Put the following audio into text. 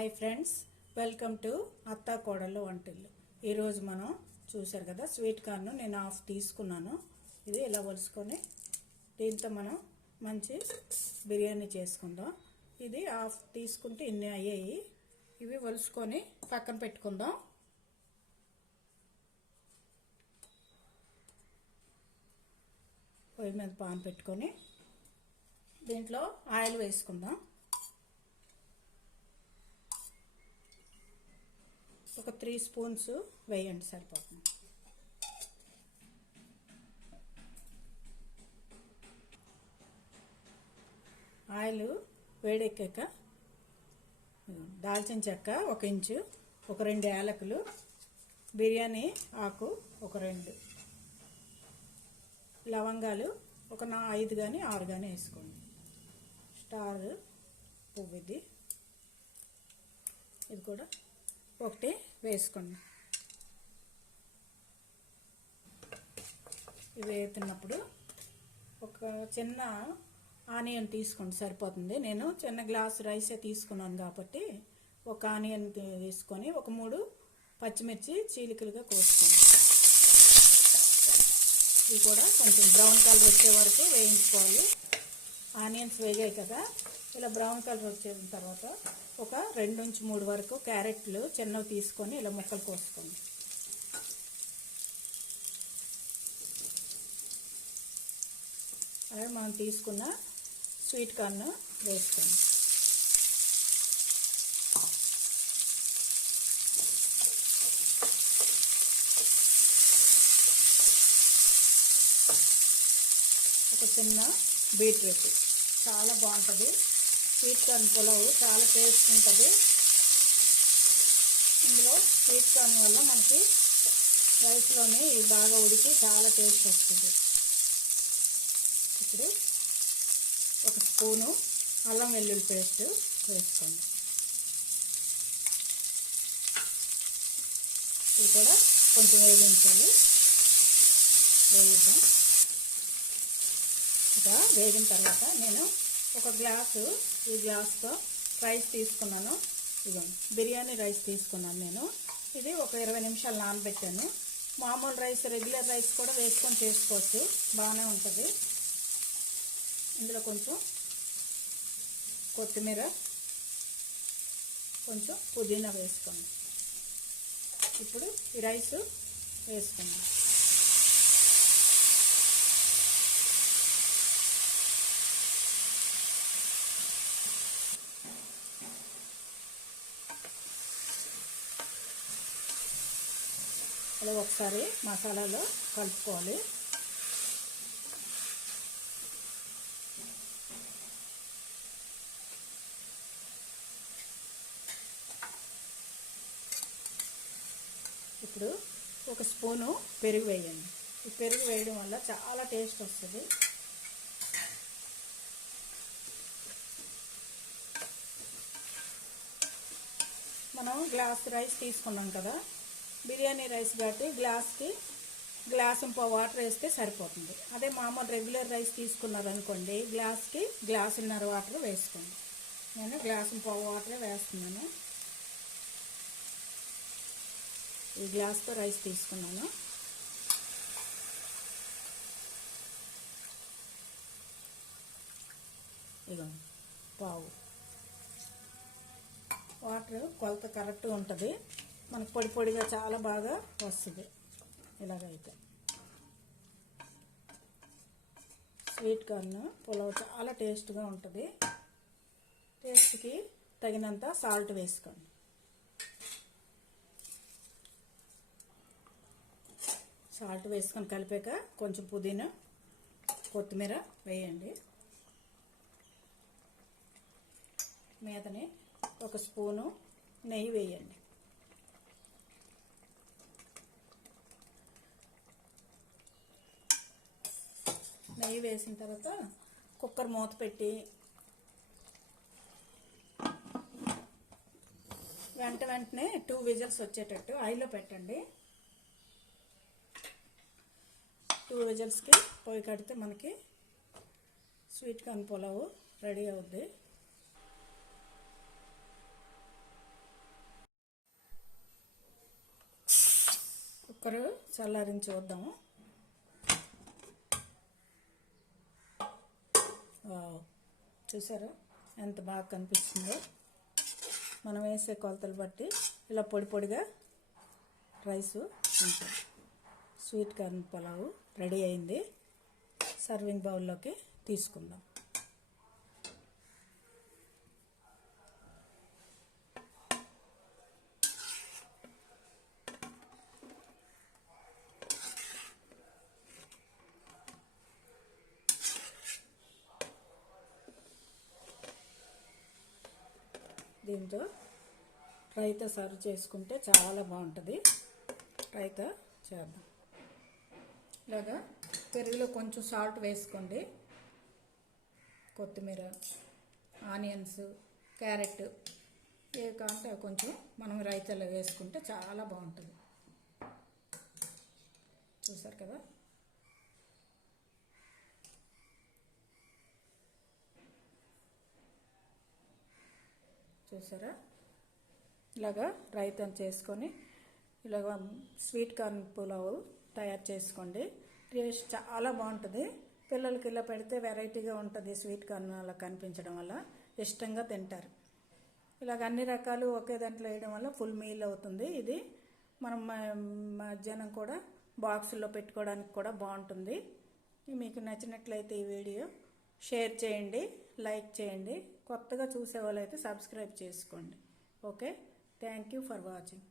Hi friends, welcome to అత్తా కోడళ్ళు వంటిల్లు. ఈరోజు మనం చూసారు కదా, స్వీట్ కార్న్ నేను హాఫ్ తీసుకున్నాను. ఇది ఇలా వలుసుకొని దీంతో మనం మంచి బిర్యానీ చేసుకుందాం. ఇది హాఫ్ తీసుకుంటే ఇన్ని అయ్యాయి. ఇవి వలుసుకొని పక్కన పెట్టుకుందాం. పొయ్యి మీద పాన్ పెట్టుకొని దీంట్లో ఆయిల్ వేసుకుందాం. ఒక 3 స్పూన్స్ వేయండి, సరిపోతుంది. ఆయిల్ వేడెక్కాక దాల్చిన చెక్క 1 ఇంచు, ఒక 2 యాలకులు, బిర్యానీ ఆకు ఒక 2, లవంగాలు ఒక 5 కానీ 6 కానీ వేసుకోండి. స్టార్ పువ్వు ఇది కూడా ఒకటి వేసుకోండి. ఇవి వేస్తున్నప్పుడు ఒక చిన్న ఆనియన్ తీసుకోండి, సరిపోతుంది. నేను చిన్న గ్లాస్ రైసే తీసుకున్నాను కాబట్టి ఒక ఆనియన్ తీసుకొని ఒక 3 పచ్చిమిర్చి చీలికలుగా కోసుకోండి. ఇవి కూడా కొంచెం బ్రౌన్ కలర్ వచ్చే వరకు వేయించుకోవాలి. ఆనియన్స్ వేగాయి కదా, ఇలా బ్రౌన్ కలర్ వచ్చిన తర్వాత ఒక 2 నుంచి 3 వరకు క్యారెట్లు చిన్నవి తీసుకొని ఇలా ముక్కలు కోసుకోండి. అలాగే మనం తీసుకున్న స్వీట్ కార్న్ వేసుకోండి. ఒక చిన్న బీట్రూట్ చాలా బాగుంటుంది. స్వీట్ కార్న్ పులావ్ చాలా టేస్ట్ ఉంటుంది. ఇందులో స్వీట్ కార్న్ వల్ల మనకి రైస్లోని బాగా ఉడికి చాలా టేస్ట్ వస్తుంది. ఇప్పుడు ఒక స్పూను అల్లం వెల్లుల్లి పేస్ట్ వేసుకోండి. ఇది కూడా కొంచెం వేగించాలి. వేగిద్దాం. ఇంకా వేగిన తర్వాత నేను ఒక గ్లాసు, ఈ గ్లాస్తో రైస్ తీసుకున్నాను. ఇదిగోండి, బిర్యానీ రైస్ తీసుకున్నాను నేను. ఇది ఒక 20 నిమిషాలు నానబెట్టాను. మామూలు రైస్, రెగ్యులర్ రైస్ కూడా వేసుకొని చేసుకోవచ్చు, బాగానే ఉంటుంది. ఇందులో కొంచెం కొత్తిమీర, కొంచెం పుదీనా వేసుకోండి. ఇప్పుడు ఈ రైస్ వేసుకుందాం. అలా ఒకసారి మసాలాలో కలుపుకోవాలి. ఇప్పుడు ఒక స్పూను పెరుగు వేయండి. ఈ పెరుగు వేయడం వల్ల చాలా టేస్ట్ వస్తుంది. మనం గ్లాస్ రైస్ తీసుకున్నాం కదా, బిర్యానీ రైస్ కాబట్టి గ్లాసు వాటర్ వేస్తే సరిపోతుంది. అదే మామూలు రెగ్యులర్ రైస్ తీసుకున్నారనుకోండి, గ్లాస్కి గ్లాసున్నర వాటర్ వేసుకోండి. నేను గ్లాసు వాటరే వేస్తున్నాను. ఈ గ్లాస్తో రైస్ తీసుకున్నాను. ఇదిగోండి, పావు వాటర్ కొలత కరెక్ట్గా ఉంటుంది. మనకు పొడి పొడిగా చాలా బాగా వస్తుంది. ఇలాగైతే స్వీట్ కార్న్ పులావ్ చాలా టేస్ట్గా ఉంటుంది. టేస్ట్కి తగినంత సాల్ట్ వేసుకోండి. సాల్ట్ వేసుకొని కలిపాక కొంచెం పుదీనా, కొత్తిమీర వేయండి. మీదనే ఒక స్పూను నెయ్యి వేయండి. నెయ్యి వేసిన తర్వాత కుక్కర్ మూత పెట్టి వెంటనే 2 విజిల్స్ వచ్చేటట్టు హైలో పెట్టండి. 2 విజిల్స్కి పొయ్యి కడితే మనకి స్వీట్ కార్న్ పులావ్ రెడీ అవుద్ది. కుక్కర్ చల్లారించి చూద్దాము. చూసారా ఎంత బాగా కనిపిస్తుందో. మనం వేసే కొలతలు బట్టి ఇలా పొడి పొడిగా రైసు ఉంటుంది. స్వీట్ కార్న్ పులావ్ రెడీ అయింది. సర్వింగ్ బౌల్లోకి తీసుకుందాం. దీంతో రైతా సర్వ్ చేసుకుంటే చాలా బాగుంటుంది. రైతా చేద్దాం. ఇలాగా పెరుగులో కొంచెం సాల్ట్ వేసుకోండి. కొత్తిమీర, ఆనియన్స్, క్యారెట్ ఏ కావాలంటే కొంచెం మనం రైతాలో వేసుకుంటే చాలా బాగుంటుంది. చూసారు కదా. చూసారా ఇలాగా రైతాను చేసుకొని ఇలాగ స్వీట్ కార్న్ పులావ్ తయారు చేసుకోండి. టేస్ట్ చాలా బాగుంటుంది. పిల్లలకి ఇలా పెడితే వెరైటీగా ఉంటుంది. స్వీట్ కార్న్ అలా కనిపించడం వల్ల ఇష్టంగా తింటారు. ఇలాగ అన్ని రకాలు ఒకే దాంట్లో వేయడం వల్ల ఫుల్ మీల్ అవుతుంది. ఇది మనం మధ్యాహ్నం కూడా బాక్సుల్లో పెట్టుకోవడానికి కూడా బాగుంటుంది. మీకు నచ్చినట్లయితే ఈ వీడియో షేర్ చేయండి, లైక్ చేయండి. కొత్తగా చూసే వాళ్ళైతే సబ్స్క్రైబ్ చేసుకోండి. Okay, thank you for watching.